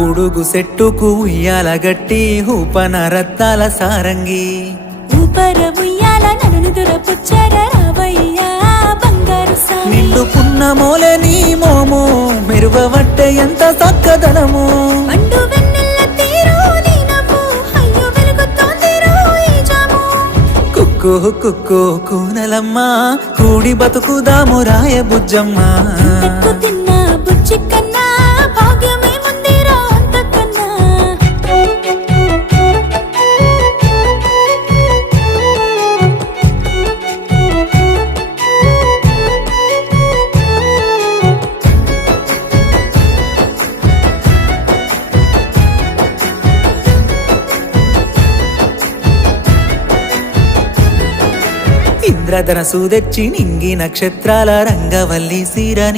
ఊడుగు సెట్టుకు ఉయ్యాల గట్టి ఊపన రత్తాల సారంగి ఊపర ఉయ్యాల నన్ను దురపుచ్చర రావయ్యా బంగారు సామి నిండు పున్నమోలే నీ మోము మెరుగవట్టే ఎంత చక్కదనము పండు వెన్నెల తీరు నీ నవ్వు అయ్యో వెలుగుతోందిరో ఈ జాము కుక్కు కుక్కు కూనలమ్మ కూడి బతుకుదాము రాయ బుజ్జమ్మ ఇంతకు తిన్న బుజ్జి కన్నా భాగ్యమే ముందిరా అంతకన్నా ఇంద్రధనసు తెచ్చి నింగి నక్షత్రాల రంగవల్లి సీర